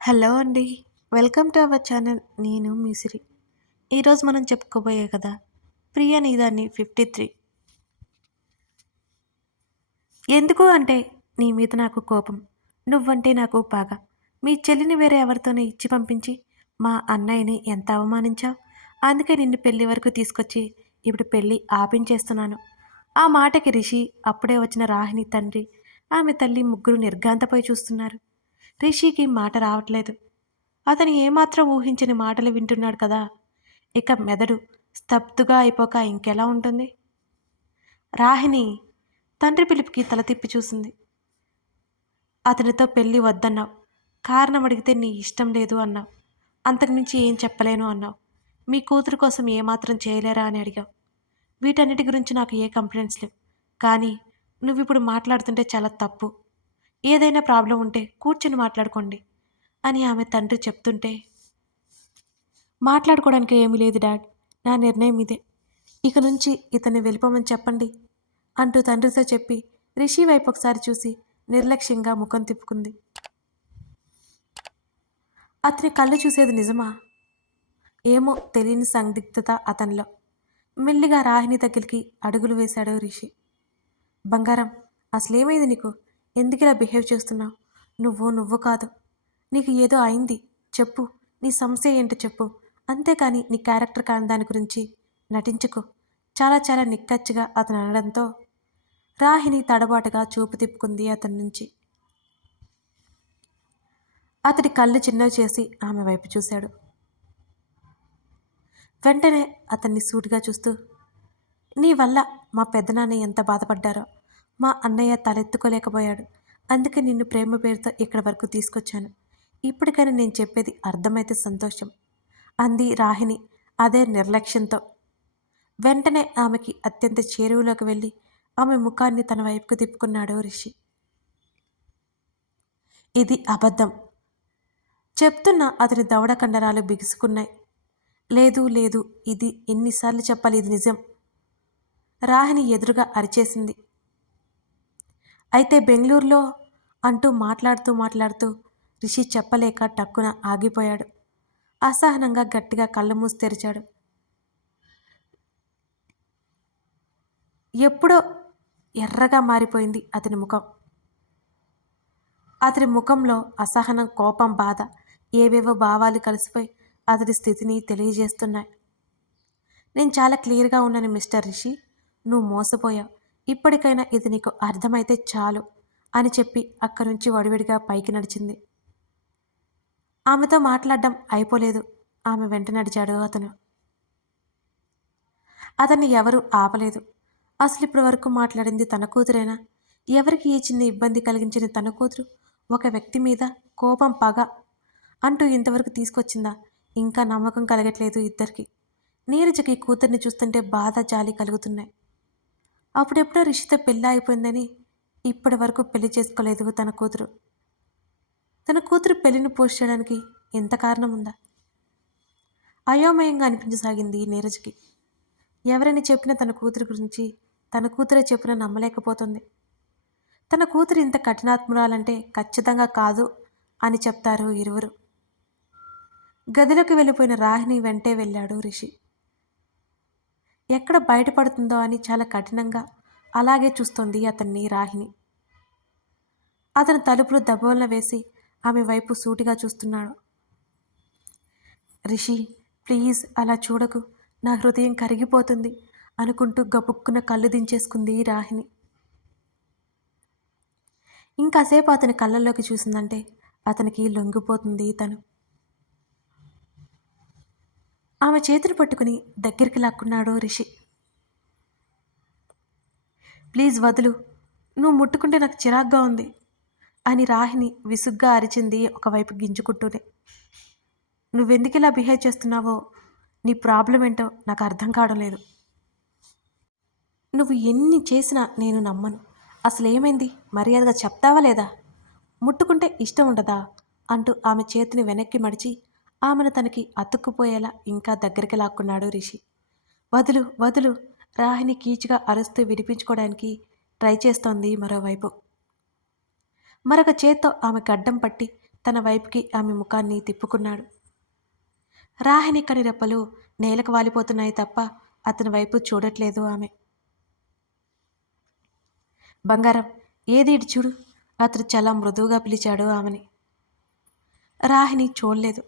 Hello అండి. Welcome to our channel. నేను మిసిరి ఈరోజు మనం చెప్పుకోబోయే కదా ప్రియ నీదాన్ని ఫిఫ్టీ త్రీ ఎందుకు అంటే నీ మీద నాకు కోపం నువ్వంటే నాకు బాగా మీ చెల్లిని వేరే ఎవరితోనే ఇచ్చి పంపించి మా అన్నయ్యని ఎంత అవమానించావు? అందుకే నిన్ను పెళ్ళి వరకు తీసుకొచ్చి ఇప్పుడు పెళ్ళి ఆపించేస్తున్నాను. ఆ మాటకి రిషి అప్పుడే వచ్చిన రాహిణి తండ్రి ఆమె తల్లి ముగ్గురు నిర్గాంతపై చూస్తున్నారు. రిషికి మాట రావట్లేదు. అతను ఏమాత్రం ఊహించని మాటలు వింటున్నాడు కదా. ఇక మెదడు స్తబ్దుగా అయిపోక ఇంకెలా ఉంటుంది? రాహిణి తండ్రి పిలుపుకి తల తిప్పి చూసింది. అతనితో పెళ్ళి వద్దన్నావు. కారణం అడిగితే నీ ఇష్టం లేదు అన్నావు. అంతకుమించి ఏం చెప్పలేను అన్నావు. మీ కూతురు కోసం ఏమాత్రం చేయలేరా అని అడిగావు. వీటన్నిటి గురించి నాకు ఏ కంప్లైంట్స్ లేవు. కానీ నువ్వు ఇప్పుడు మాట్లాడుతుంటే చాలా తప్పు. ఏదైనా ప్రాబ్లం ఉంటే కూర్చొని మాట్లాడుకోండి అని ఆమె తండ్రి చెప్తుంటే మాట్లాడుకోవడానికి ఏమీ లేదు డాడ్ నా నిర్ణయం ఇదే. ఇక నుంచి ఇతన్ని వెళ్ళిపోమని చెప్పండి అంటూ తండ్రితో చెప్పి రిషి వైపు ఒకసారి చూసి నిర్లక్ష్యంగా ముఖం తిప్పుకుంది. అతని కళ్ళు చూసేది నిజమా? ఏమో తెలియని సందిగ్ధత అతనిలో. మెల్లిగా రాహిణి దగ్గరికి అడుగులు వేశాడు రిషి. బంగారం అసలేమైంది నీకు? ఎందుకు ఇలా బిహేవ్ చేస్తున్నావు? నువ్వు నువ్వు కాదు. నీకు ఏదో అయింది. చెప్పు. నీ సమస్య ఏంటో చెప్పు. అంతేకాని నీ క్యారెక్టర్ కాని దాని గురించి నటించుకో. చాలా చాలా నిక్కచ్చిగా అతను అనడంతో రాహిని తడబాటుగా చూపు తిప్పుకుంది అతని నుంచి. అతడి కళ్ళు చిన్నవి చేసి ఆమె వైపు చూశాడు. వెంటనే అతన్ని సూటిగా చూస్తూ నీ వల్ల మా పెద్దనాన్న ఎంత బాధపడ్డారో మా అన్నయ్య తలెత్తుకోలేకపోయాడు. అందుకే నిన్ను ప్రేమ పేరుతో ఇక్కడ వరకు తీసుకొచ్చాను. ఇప్పటికైనా నేను చెప్పేది అర్థమైతే సంతోషం. అంది రాహిణి అదే నిర్లక్ష్యంతో. వెంటనే ఆమెకి అత్యంత చేరువులోకి వెళ్ళి ఆమె ముఖాన్ని తన వైపుకు తిప్పుకున్నాడు రిషి. ఇది అబద్ధం. చెప్తున్న అతని దవడ కండరాలు బిగుసుకున్నాయి. లేదు లేదు ఇది ఎన్నిసార్లు చెప్పాలి ఇది నిజం. రాహిణి ఎదురుగా అరిచేసింది. అయితే బెంగళూరులో అంటూ మాట్లాడుతూ మాట్లాడుతూ రిషి చెప్పలేక టక్కున ఆగిపోయాడు. అసహనంగా గట్టిగా కళ్ళు మూసి తెరిచాడు. ఎప్పుడో ఎర్రగా మారిపోయింది అతని ముఖం. అతని ముఖంలో అసహనం కోపం బాధ ఏవేవో భావాలు కలిసిపోయి అతడి స్థితిని తెలియజేస్తున్నాయి. నేను చాలా క్లియర్గా ఉన్నాను మిస్టర్ రిషి. నువ్వు మోసపోయావు. ఇప్పటికైనా ఇది నీకు అర్థమైతే చాలు అని చెప్పి అక్కడి నుంచి వడివిడిగా పైకి నడిచింది. ఆమెతో మాట్లాడడం అయిపోలేదు. ఆమె వెంట నడిచాడు అతను. అతన్ని ఎవరు ఆపలేదు. అసలు ఇప్పటి వరకు మాట్లాడింది తన కూతురేనా? ఎవరికి ఈ చిన్న ఇబ్బంది కలిగించిన తన కూతురు? ఒక వ్యక్తి మీద కోపం పగ అంటూ ఇంతవరకు తీసుకొచ్చిందా? ఇంకా నమ్మకం కలగట్లేదు ఇద్దరికి. నీరజకి కూతుర్ని చూస్తుంటే బాధ జాలి కలుగుతున్నాయి. అప్పుడెప్పుడో రిషితో పెళ్ళి అయిపోయిందని ఇప్పటి వరకు పెళ్ళి చేసుకోలేదు తన కూతురు. తన కూతురు పెళ్ళిని పోస్ట్ చేయడానికి ఎంత కారణం ఉందా? అయోమయంగా అనిపించసాగింది నీరజ్కి. ఎవరైనా చెప్పిన తన కూతురు గురించి తన కూతురే చెప్పిన నమ్మలేకపోతుంది. తన కూతురు ఇంత కఠినాత్మురాలంటే ఖచ్చితంగా కాదు అని చెప్తారు ఇరువురు. గదిలోకి వెళ్ళిపోయిన రాహిని వెంటే వెళ్ళాడు రిషి. ఎక్కడ బయటపడుతుందో అని చాలా కఠినంగా అలాగే చూస్తోంది అతన్ని రాహిణి. అతను తలుపులు దబోలన వేసి ఆమె వైపు సూటిగా చూస్తున్నాడు. రిషి ప్లీజ్ అలా చూడకు. నా హృదయం కరిగిపోతుంది అనుకుంటూ గబుక్కున కళ్ళు దించేసుకుంది రాహిణి. ఇంకాసేపు అతని కళ్ళల్లోకి చూసిందంటే అతనికి లొంగిపోతుంది తను. ఆమె చేతులు పట్టుకుని దగ్గరికి లాక్కున్నాడు రిషి. ప్లీజ్ వదులు నువ్వు ముట్టుకుంటే నాకు చిరాగ్గా ఉంది అని రాహిని విసుగ్గా అరిచింది ఒకవైపు గింజుకుంటూనే. నువ్వెందుకు ఇలా బిహేవ్ చేస్తున్నావో? నీ ప్రాబ్లం ఏంటో నాకు అర్థం కావడం లేదు. నువ్వు ఎన్ని చేసినా నేను నమ్మను. అసలు ఏమైంది? మర్యాదగా చెప్తావా లేదా? ముట్టుకుంటే ఇష్టం ఉండదా? అంటూ ఆమె చేతిని వెనక్కి మడిచి ఆమెను తనకి అతుక్కుపోయేలా ఇంకా దగ్గరికి లాక్కున్నాడు రిషి. వదులు వదులు రాహిని కీచుగా అరుస్తూ విడిపించుకోవడానికి ట్రై చేస్తోంది మరోవైపు. మరొక చేత్తో ఆమె గడ్డం పట్టి తన వైపుకి ఆమె ముఖాన్ని తిప్పుకున్నాడు. రాహిణి కనిరెప్పలు నేలకు వాలిపోతున్నాయి తప్ప అతని వైపు చూడట్లేదు ఆమె. బంగారం ఏది ఇటు చూడు? అతడు చాలా మృదువుగా పిలిచాడు ఆమెని. రాహిణి చూడలేదు.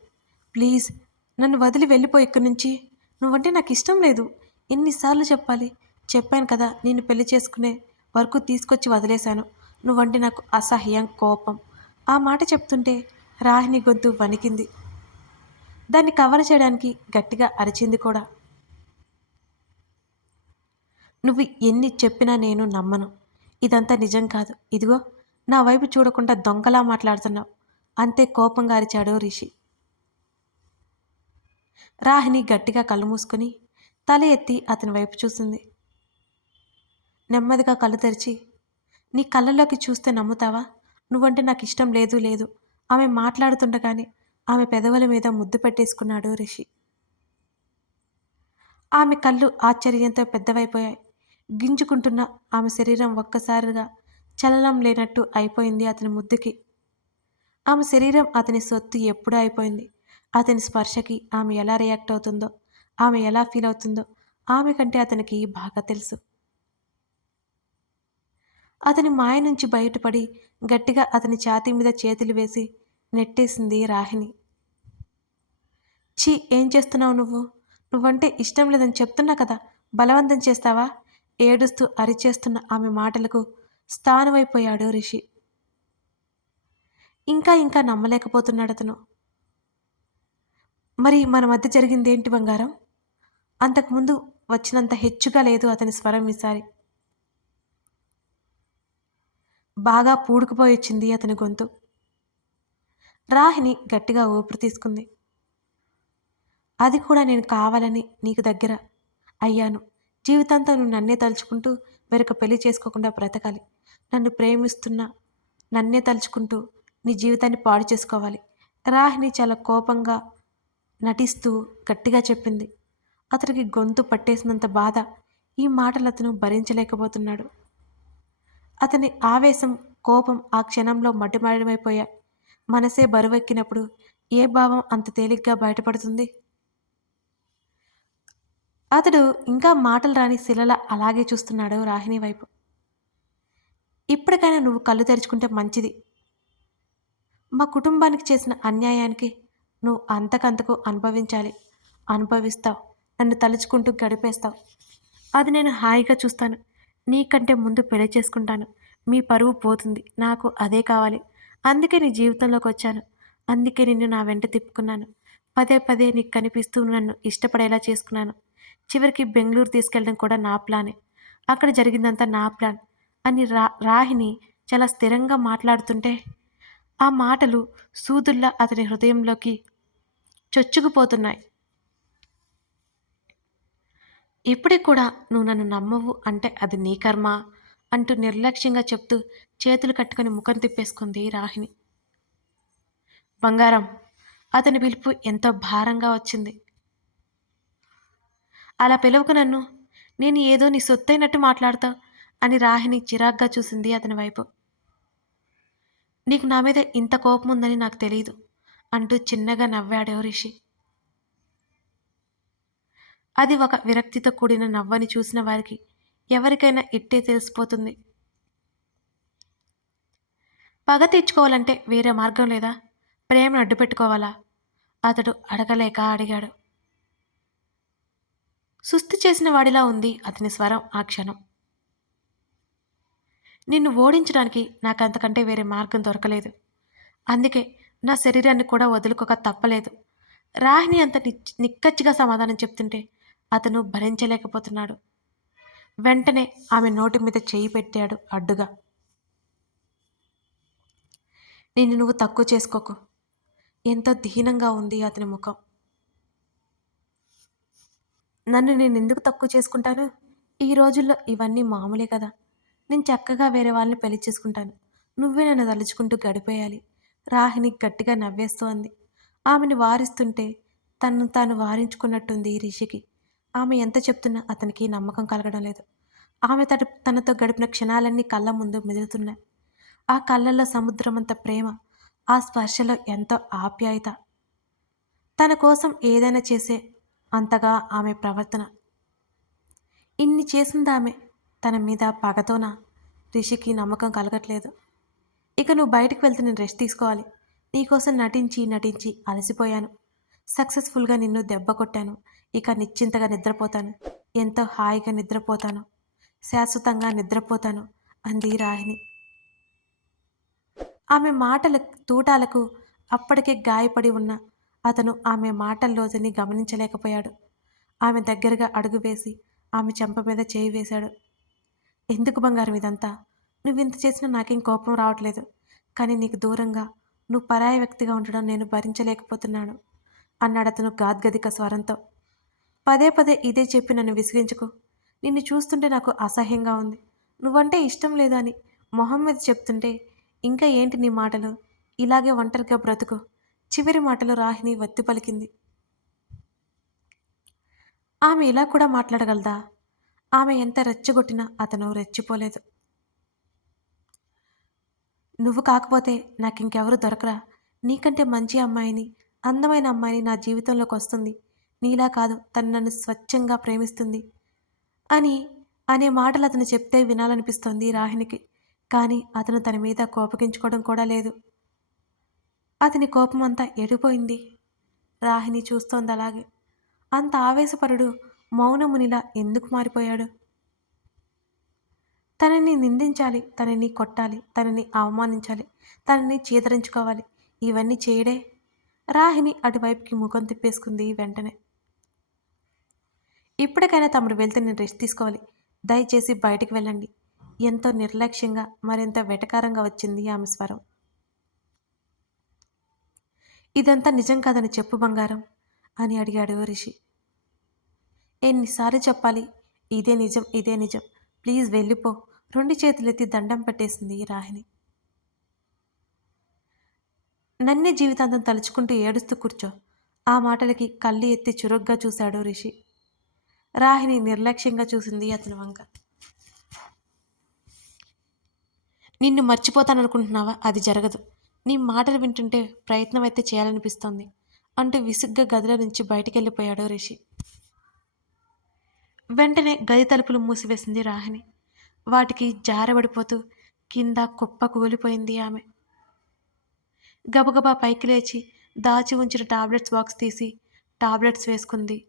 ప్లీజ్ నన్ను వదిలి వెళ్ళిపో ఇక్కడి నుంచి. నువ్వంటే నాకు ఇష్టం లేదు. ఎన్నిసార్లు చెప్పాలి? చెప్పాను కదా నేను పెళ్ళి చేసుకునే వరకు తీసుకొచ్చి వదిలేశాను. నువ్వంటే నాకు అసహ్యం కోపం. ఆ మాట చెప్తుంటే రాహిణి గొంతు వణికింది. దాన్ని కవర్ చేయడానికి గట్టిగా అరిచింది కూడా. నువ్వు ఎన్ని చెప్పినా నేను నమ్మను. ఇదంతా నిజం కాదు. ఇదిగో నా వైపు చూడకుండా దొంగలా మాట్లాడుతున్నావు. అంతే కోపంగా అరిచాడు రిషి. రాహిణి గట్టిగా కళ్ళు మూసుకొని తల ఎత్తి అతని వైపు చూసింది. నెమ్మదిగా కళ్ళు తెరిచి నీ కళ్ళలోకి చూస్తే నమ్ముతావా? నువ్వంటే నాకు ఇష్టం లేదు లేదు. ఆమె మాట్లాడుతుండగానే ఆమె పెదవుల మీద ముద్దు పెట్టేసుకున్నాడు రిషి. ఆమె కళ్ళు ఆశ్చర్యంతో పెద్దవైపోయాయి. గింజుకుంటున్న ఆమె శరీరం ఒక్కసారిగా చలనం లేనట్టు అయిపోయింది అతని ముద్దుకి. ఆమె శరీరం అతని సొత్తు ఎప్పుడూ అయిపోయింది. అతని స్పర్శకి ఆమె ఎలా రియాక్ట్ అవుతుందో ఆమె ఎలా ఫీల్ అవుతుందో ఆమె కంటే అతనికి బాగా తెలుసు. అతని మాయ నుంచి బయటపడి గట్టిగా అతని ఛాతీ మీద చేతులు వేసి నెట్టేసింది రాహిణి. ఛీ ఏం చేస్తున్నావు నువ్వు? నువ్వంటే ఇష్టం లేదని చెప్తున్నా కదా బలవంతం చేస్తావా? ఏడుస్తూ అరిచేస్తున్న ఆమె మాటలకు స్థానమైపోయాడు రిషి. ఇంకా ఇంకా నమ్మలేకపోతున్నాడు అతను. మరి మన మధ్య జరిగింది ఏంటి బంగారం? అంతకుముందు వచ్చినంత హెచ్చుగా లేదు అతని స్వరం ఈసారి. బాగా పూడుకుపోయి వచ్చింది అతని గొంతు. రాహిని గట్టిగా ఊపిరి తీసుకుంది. అది కూడా నేను కావాలని నీకు దగ్గర అయ్యాను. జీవితాంతం నువ్వు నన్నే తలుచుకుంటూ వేరొక పెళ్ళి చేసుకోకుండా బ్రతకాలి. నన్ను ప్రేమిస్తున్నా నన్నే తలుచుకుంటూ నీ జీవితాన్ని పాడు చేసుకోవాలి. రాహిని చాలా కోపంగా నటిస్తూ గట్టిగా చెప్పింది. అతనికి గొంతు పట్టేసినంత బాధ ఈ మాటలు అతను భరించలేకపోతున్నాడు. అతని ఆవేశం కోపం ఆ క్షణంలో మట్టిమాయమైపోయా మనసే బరువెక్కినప్పుడు ఏ భావం అంత తేలిగ్గా బయటపడుతుంది? అతడు ఇంకా మాటలు రాని శిలల అలాగే చూస్తున్నాడు రాహిణి వైపు. ఇప్పటికైనా నువ్వు కళ్ళు తెరుచుకుంటే మంచిది. మా కుటుంబానికి చేసిన అన్యాయానికి నువ్వు అంతకంతకు అనుభవించాలి. అనుభవిస్తావు. నన్ను తలుచుకుంటూ గడిపేస్తావు. అది నేను హాయిగా చూస్తాను. నీకంటే ముందు పెళ్ళి చేసుకుంటాను. మీ పరువు పోతుంది. నాకు అదే కావాలి. అందుకే నీ జీవితంలోకి వచ్చాను. అందుకే నిన్ను నా వెంట తిప్పుకున్నాను. పదే పదే నీకు కనిపిస్తూ నన్ను ఇష్టపడేలా చేసుకున్నాను. చివరికి బెంగళూరు తీసుకెళ్ళడం కూడా నా ప్లానే. అక్కడ జరిగిందంతా నా ప్లాన్. అని రా రాహిని చాలా స్థిరంగా మాట్లాడుతుంటే ఆ మాటలు సూదుల్లా అతని హృదయంలోకి చొచ్చుకుపోతున్నాయి. ఇప్పటికి కూడా నువ్వు నన్ను నమ్మవు అంటే అది నీ కర్మ అంటూ నిర్లక్ష్యంగా చెప్తూ చేతులు కట్టుకొని ముఖం తిప్పేసుకుంది రాహిణి. బంగారం అతని పిలుపు ఎంతో భారంగా వచ్చింది. అలా పిలవకు నన్ను నేను ఏదో నీ సొత్తైనట్టు మాట్లాడతావు అని రాహిణి చిరాగ్గా చూసింది అతని వైపు. నీకు నా మీద ఇంత కోపం ఉందని నాకు తెలియదు అంటూ చిన్నగా నవ్వాడు రిషి. అది ఒక విరక్తితో కూడిన నవ్వని చూసిన వారికి ఎవరికైనా ఇట్టే తెలిసిపోతుంది. పగ తెచ్చుకోవాలంటే వేరే మార్గం లేదా? ప్రేమను అడ్డు పెట్టుకోవాలా అతడు అడగలేక అడిగాడు. సుస్థి చేసిన వాడిలా ఉంది అతని స్వరం ఆ క్షణం. నిన్ను ఓడించడానికి నాకు అంతకంటే వేరే మార్గం దొరకలేదు. అందుకే నా శరీరాన్ని కూడా వదులుకోక తప్పలేదు. రాహిణి అంత నిచ్- నిక్కచ్చిగా సమాధానం చెప్తుంటే అతను భరించలేకపోతున్నాడు. వెంటనే ఆమె నోటి మీద చేయి పెట్టాడు అడ్డుగా. నిన్ను నువ్వు తక్కువ చేసుకోకు. ఎంతో దీనంగా ఉంది అతని ముఖం. నన్ను నేను ఎందుకు తక్కువ చేసుకుంటాను? ఈ రోజుల్లో ఇవన్నీ మామూలే కదా. నేను చక్కగా వేరే వాళ్ళని పెళ్ళి చేసుకుంటాను. నువ్వే నన్ను తలుచుకుంటూ గడిపేయాలి. రాహిణి గట్టిగా నవ్వేస్తోంది. ఆమెను వారిస్తుంటే తను తాను వారించుకున్నట్టుంది రిషికి. ఆమె ఎంత చెప్తున్నా అతనికి నమ్మకం కలగడం లేదు. ఆమె తన తనతో గడిపిన క్షణాలన్నీ కళ్ళ ముందు మెదులుతున్నాయి. ఆ కళ్ళల్లో సముద్రమంత ప్రేమ ఆ స్పర్శలో ఎంతో ఆప్యాయత. తన కోసం ఏదైనా చేసే అంతగా ఆమె ప్రవర్తన. ఇన్ని చేసిందామె తన మీద పగతోన రిషికి నమ్మకం కలగట్లేదు. ఇక నువ్వు బయటకు వెళ్తే నేను రెస్ట్ తీసుకోవాలి. నీకోసం నటించి నటించి అలసిపోయాను. సక్సెస్ఫుల్గా నిన్ను దెబ్బ కొట్టాను. ఇక నిశ్చింతగా నిద్రపోతాను. ఎంతో హాయిగా నిద్రపోతాను. శాశ్వతంగా నిద్రపోతాను అంది రాహిణి. ఆమె మాటల తూటాలకు అప్పటికే గాయపడి ఉన్న అతను ఆమె మాటల్లోదని గమనించలేకపోయాడు. ఆమె దగ్గరగా అడుగు వేసి ఆమె చెంప మీద చేయి వేశాడు. ఎందుకు బంగారం ఇదంతా? నువ్వు ఇంత చేసినా నాకేం కోపం రావట్లేదు. కానీ నీకు దూరంగా నువ్వు పరాయ వ్యక్తిగా ఉండడం నేను భరించలేకపోతున్నాను అన్నాడు అతను గాద్గదిక స్వరంతో. పదే పదే ఇదే చెప్పి నన్ను విసిగించుకో. నిన్ను చూస్తుంటే నాకు అసహ్యంగా ఉంది. నువ్వంటే ఇష్టం లేదని మొహమ్మద్ చెప్తుంటే ఇంకా ఏంటి నీ మాటలు? ఇలాగే ఒంటరిగా బ్రతుకు. చివరి మాటలు రాహిని వత్తి పలికింది. ఆమె ఇలా కూడా మాట్లాడగలదా? ఆమె ఎంత రెచ్చగొట్టినా అతను రెచ్చిపోలేదు. నువ్వు కాకపోతే నాకు ఇంకెవరు దొరకరా? నీకంటే మంచి అమ్మాయిని అందమైన అమ్మాయిని నా జీవితంలోకి వస్తుంది. నీలా కాదు తను నన్ను స్వచ్ఛంగా ప్రేమిస్తుంది అని అనే మాటలు అతను చెప్తే వినాలనిపిస్తోంది రాహినికి కానీ అతను తన మీద కోపగించుకోవడం కూడా లేదు. అతని కోపం అంతా ఎడిపోయింది. రాహిని చూస్తోంది అలాగే. అంత ఆవేశపరుడు మౌనమునిలా ఎందుకు మారిపోయాడు? తనని నిందించాలి తనని కొట్టాలి తనని అవమానించాలి తనని చీదరించుకోవాలి. ఇవన్నీ చేయడే? రాహిని అటువైపుకి ముఖం తిప్పేసుకుంది వెంటనే. ఇప్పటికైనా తమరు వెళ్తే నేను రెస్ట్ తీసుకోవాలి. దయచేసి బయటికి వెళ్ళండి. ఎంతో నిర్లక్ష్యంగా మరింత వెటకారంగా వచ్చింది ఆమె స్వరం. ఇదంతా నిజం కాదని చెప్పు బంగారం అని అడిగాడు రిషి. ఎన్నిసార్లు చెప్పాలి? ఇదే నిజం ఇదే నిజం. ప్లీజ్ వెళ్ళిపో. రెండు చేతులెత్తి దండం పెట్టేసింది రాహిణి. నన్నే జీవితాంతం తలుచుకుంటూ ఏడుస్తూ కూర్చో. ఆ మాటలకి కళ్ళు ఎత్తి చురుగ్గా చూశాడు రిషి. రాహిణి నిర్లక్ష్యంగా చూసింది అతని వంక. నిన్ను మర్చిపోతాననుకుంటున్నావా? అది జరగదు. నీ మాటలు వింటుంటే ప్రయత్నం అయితే చేయాలనిపిస్తోంది అంటూ విసుగ్గా గదిలో నుంచి బయటికి వెళ్ళిపోయాడు రిషి. వెంటనే గది తలుపులు మూసివేసింది రాహిణి. వాటికి జారబడిపోతూ కింద కుప్ప కూలిపోయింది ఆమె. గబగబా పైకి లేచి దాచి ఉంచిన టాబ్లెట్స్ బాక్స్ తీసి టాబ్లెట్స్ వేసుకుంది.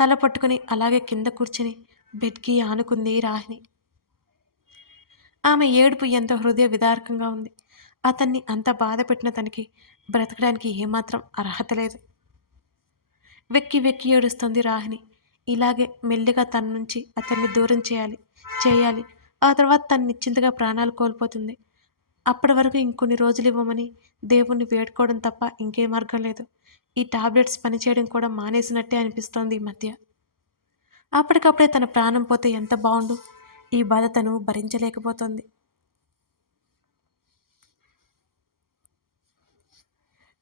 తల పట్టుకుని అలాగే కింద కూర్చుని బెడ్కి ఆనుకుంది రాహిణి. ఆమె ఏడుపు ఎంతో హృదయ విదారకంగా ఉంది. అతన్ని అంత బాధ పెట్టిన తనకి బ్రతకడానికి ఏమాత్రం అర్హత లేదు. వెక్కి వెక్కి ఏడుస్తుంది రాహిణి. ఇలాగే మెల్లిగా తన నుంచి అతన్ని దూరం చేయాలి చేయాలి. ఆ తర్వాత తను నిశ్చింతగా ప్రాణాలు కోల్పోతుంది. అప్పటి వరకు ఇంకొన్ని రోజులు ఇవ్వమని దేవుణ్ణి వేడుకోవడం తప్ప ఇంకే మార్గం లేదు. ఈ టాబ్లెట్స్ పనిచేయడం కూడా మానేసినట్టే అనిపిస్తోంది ఈ మధ్య. అప్పటికప్పుడే తన ప్రాణం పోతే ఎంత బాగుండు? ఈ బాధ తను భరించలేకపోతుంది.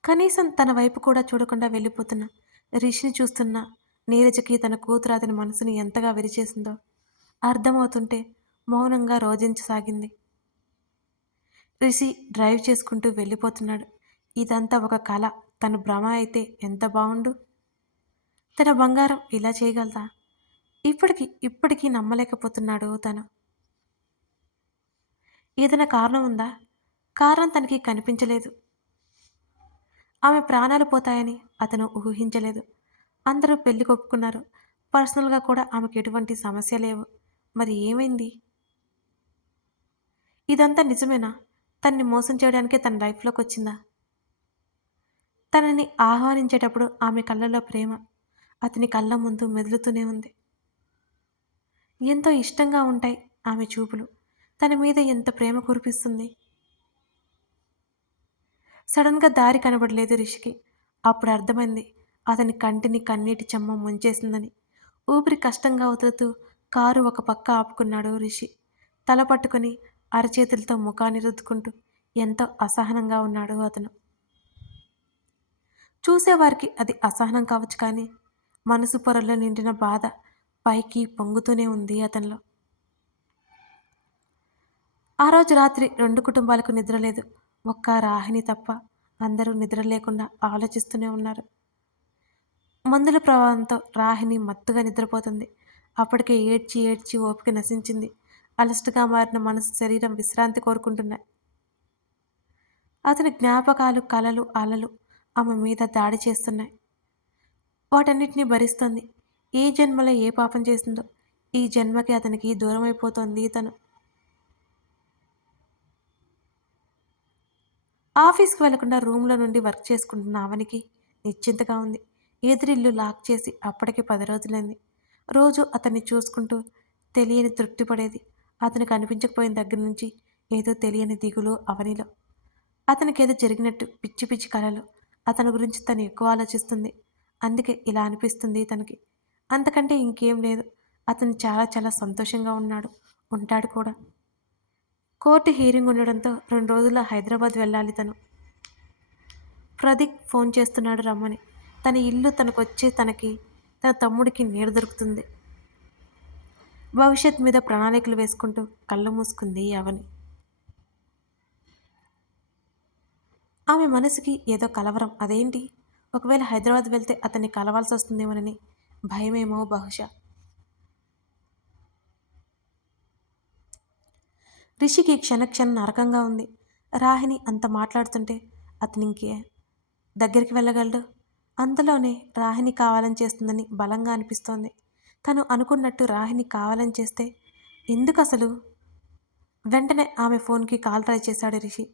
కనీసం తన వైపు కూడా చూడకుండా వెళ్ళిపోతున్న రిషిని చూస్తున్న నీరజకి తన కూతురు అతని మనసుని ఎంతగా విరిచేసిందో అర్థమవుతుంటే మౌనంగా రోజించసాగింది. రిషి డ్రైవ్ చేసుకుంటూ వెళ్ళిపోతున్నాడు. ఇదంతా ఒక కళ తను భ్రమ అయితే ఎంత బాగుండు తన బంగారం ఇలా చేయగలదా? ఇప్పటికి ఇప్పటికీ నమ్మలేకపోతున్నాడు తను. ఏదైనా కారణం ఉందా? కారణం తనకి కనిపించలేదు. ఆమె ప్రాణాలు పోతాయని అతను ఊహించలేదు. అందరూ పెళ్ళి కొప్పుకున్నారు. పర్సనల్గా కూడా ఆమెకు ఎటువంటి సమస్య లేవు. మరి ఏమైంది? ఇదంతా నిజమేనా? తన్ని మోసం చేయడానికే తన లైఫ్లోకి వచ్చిందా? తనని ఆహ్వానించేటప్పుడు ఆమె కళ్ళలో ప్రేమ. అతని కళ్ళ ముందు మెదులుతూనే ఉంది. ఎంతో ఇష్టంగా ఉంటాయి ఆమె చూపులు. తన మీద ఎంత ప్రేమ కురిపిస్తుంది? సడన్గా దారి కనబడలేదు రిషికి. అప్పుడు అర్థమైంది. అతని కంటిని కన్నీటి చెమ్మ ముంచేసిందని. ఊపిరి కష్టంగా వదులుతూ కారు ఒక పక్క ఆపుకున్నాడు రిషి. తల పట్టుకుని అరచేతులతో ముఖాన్ని రుద్దుకుంటూ ఎంతో అసహనంగా ఉన్నాడు అతను. చూసేవారికి అది అసహనం కావచ్చు కానీ మనసు పొరల్లో నిండిన బాధ పైకి పొంగుతూనే ఉంది అతనిలో. ఆ రోజు రాత్రి రెండు కుటుంబాలకు నిద్రలేదు ఒక్క రాహిని తప్ప అందరూ నిద్ర లేకుండా ఆలోచిస్తూనే ఉన్నారు. మందుల ప్రభావంతో రాహిని మత్తుగా నిద్రపోతుంది. అప్పటికే ఏడ్చి ఏడ్చి ఓపిక నశించింది. అలస్ట్గా మారిన మనసు శరీరం విశ్రాంతి కోరుకుంటున్నాయి అతని జ్ఞాపకాలు కలలు అలలు ఆమె మీద దాడి చేస్తున్నాయి. వాటన్నిటినీ భరిస్తుంది. ఏ జన్మలో ఏ పాపం చేసిందో ఈ జన్మకి అతనికి దూరం అయిపోతుంది తను. ఆఫీస్కి వెళ్ళకుండా రూమ్లో నుండి వర్క్ చేసుకుంటున్న అవనికి నిశ్చింతగా ఉంది. ఎదురిల్లు లాక్ చేసి అప్పటికి పది రోజులైంది. రోజు అతన్ని చూసుకుంటూ తెలియని తృప్తి పడేది. అతనికి కనిపించకపోయిన దగ్గర నుంచి ఏదో తెలియని దిగులు అవనిలో. అతనికి ఏదో జరిగినట్టు పిచ్చి పిచ్చి కళలు అతని గురించి తను ఎక్కువ ఆలోచిస్తుంది. అందుకే ఇలా అనిపిస్తుంది తనకి. అంతకంటే ఇంకేం లేదు. అతను చాలా చాలా సంతోషంగా ఉన్నాడు. ఉంటాడు కూడా. కోర్టు హీరింగ్ ఉండడంతో రెండు రోజుల్లో హైదరాబాద్ వెళ్ళాలి తను. ప్రదీప్ ఫోన్ చేస్తున్నాడు రమ్మని. తన ఇల్లు తనకు వచ్చే తనకి తన తమ్ముడికి నీడ దొరుకుతుంది. భవిష్యత్ మీద ప్రణాళికలు వేసుకుంటూ కళ్ళు మూసుకుంది అవని ఆమె మనసుకి ఏదో కలవరం. అదేంటి? ఒకవేళ హైదరాబాద్ వెళ్తే అతన్ని కలవాల్సి వస్తుందేమోనని భయమేమో బహుశా. రిషికి క్షణక్షణం నరకంగా ఉంది. రాహిని అంత మాట్లాడుతుంటే అతని ఇంకే దగ్గరికి వెళ్ళగలడు? అంతలోనే రాహిని కావాలని చేస్తుందని బలంగా అనిపిస్తోంది. తను అనుకున్నట్టు రాహిని కావాలని చేస్తే ఎందుకు అసలు వెంటనే ఆమె ఫోన్కి కాల్ ట్రై చేశాడు రిషి.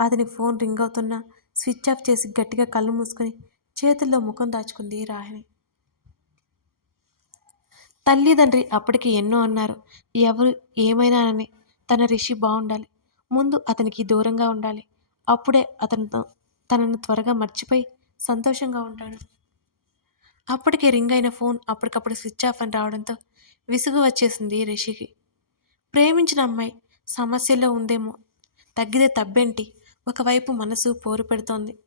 అతని ఫోన్ రింగ్ అవుతున్నా స్విచ్ ఆఫ్ చేసి గట్టిగా కళ్ళు మూసుకొని చేతుల్లో ముఖం దాచుకుంది రాహిని తల్లిదండ్రి అప్పటికి ఎన్నో అన్నారు. ఎవరు ఏమైనా అని. తన రిషి బాగుండాలి ముందు అతనికి దూరంగా ఉండాలి. అప్పుడే అతను తనను త్వరగా మర్చిపోయి సంతోషంగా ఉంటాడు. అప్పటికే రింగ్ అయిన ఫోన్ అప్పటికప్పుడు స్విచ్ ఆఫ్ అని రావడంతో విసుగు వచ్చేసింది రిషికి. ప్రేమించిన అమ్మాయి సమస్యల్లో ఉందేమో తగ్గితే తబ్బేంటి? ఒకవైపు మనసు పోరు పెడుతోంది.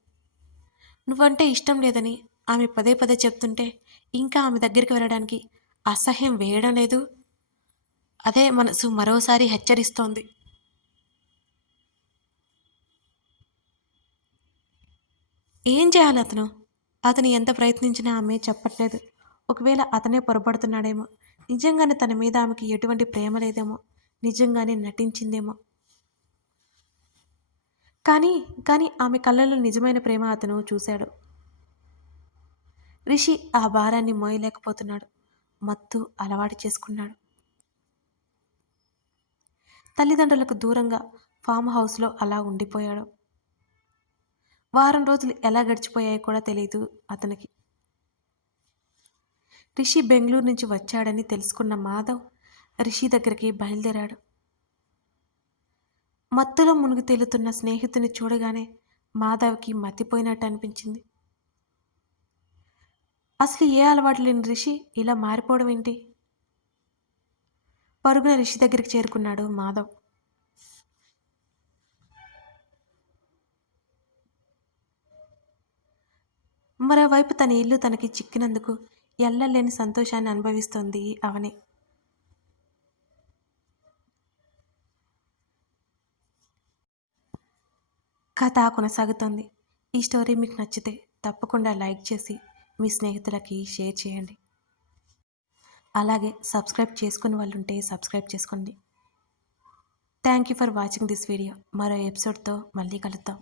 నువ్వంటే ఇష్టం లేదని ఆమె పదే పదే చెప్తుంటే ఇంకా ఆమె దగ్గరికి వెళ్ళడానికి అసహ్యం వేయడం లేదు. అదే మనసు మరోసారి హెచ్చరిస్తోంది. ఏం చేయాలి అతను? అతను ఎంత ప్రయత్నించినా ఆమె చెప్పట్లేదు. ఒకవేళ అతనే పొరపడుతున్నాడేమో. నిజంగానే తన మీద ఆమెకి ఎటువంటి ప్రేమ లేదేమో. నిజంగానే నటించిందేమో. కానీ కానీ ఆమె కళ్ళలో నిజమైన ప్రేమ అతను చూశాడు. రిషి ఆ భారాన్ని మోయలేకపోతున్నాడు. మత్తు అలవాటు చేసుకున్నాడు. తల్లిదండ్రులకు దూరంగా ఫామ్ హౌస్లో అలా ఉండిపోయాడు. వారం రోజులు ఎలా గడిచిపోయాయో కూడా తెలియదు అతనికి. రిషి బెంగళూరు నుంచి వచ్చాడని తెలుసుకున్న మాధవ్ రిషి దగ్గరికి బయలుదేరాడు. మత్తులో మునిగి తేలుతున్న స్నేహితుని చూడగానే మాధవ్కి మతిపోయినట్టు అనిపించింది. అసలు ఏ అలవాటు లేని రిషి ఇలా మారిపోవడం ఏంటి? పరుగున రిషి దగ్గరికి చేరుకున్నాడు మాధవ్. మరోవైపు తన ఇల్లు తనకి చిక్కినందుకు ఎల్లలేని సంతోషాన్ని అనుభవిస్తోంది అవని. కథ కొనసాగుతోంది. ఈ స్టోరీ మీకు నచ్చితే తప్పకుండా లైక్ చేసి మీ స్నేహితులకి షేర్ చేయండి. అలాగే సబ్స్క్రైబ్ చేసుకుని వాళ్ళు ఉంటే సబ్స్క్రైబ్ చేసుకోండి. Thank you for watching this video. మరో ఎపిసోడ్తో మళ్ళీ కలుద్దాం.